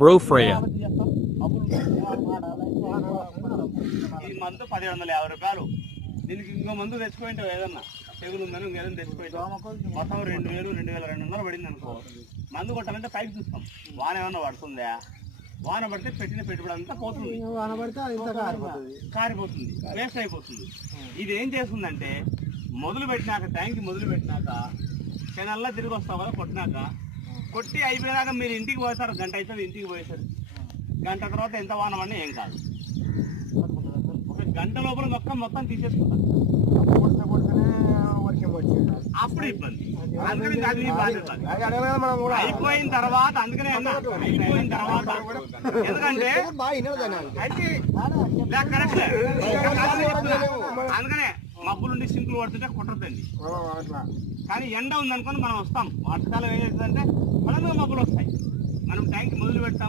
Bro Freya. ఈ మందు 1750 రూపాయలు. దీనికి ఇంకో మందు తెచ్చిపోయింటావు ఏదన్నా తెగులు ఉందని ఇంకేదైనా తెచ్చిపోయింటావు మొత్తం 2000 2200 పడింది అనుకో. మందు కొట్టాలంటే పైకి చూస్తాం వాన ఏమన్నా పడుతుందా, వాన పడితే పెట్టిన పెట్టుబడి అంతా పోతుంది, కారిపోతుంది, వేస్ట్ అయిపోతుంది. ఇది ఏం చేస్తుందంటే మొదలు పెట్టినాక ట్యాంక్ మొదలు పెట్టినాక క్షణాల్లో తిరిగి వస్తావు కదా, కొట్టినాక కొట్టి అయిపోయినాక మీరు ఇంటికి పోతారు, గంట అవుతుంది ఇంటికి పోయేసారు. గంట తర్వాత ఎంత వాన పడినా ఏం కాదు, ఒక గంట లోపల మొత్తం తీసేసుకుంటారు. అప్పుడు ఇబ్బంది. అందుకని అది మీ బాధ్యత. అయిపోయిన తర్వాత అందుకనే అన్నా అయిపోయిన తర్వాత ఎందుకంటే అందుకనే మబ్బులుండి సింకులు పడుతుంటే కుట్టద్దండి. కానీ ఎండ ఉందనుకొని మనం వస్తాం, వర్షకాలం ఏం చేస్తుందంటే మనం మబ్బులు వస్తాయి, మనం ట్యాంక్ మొదలు పెడతాం.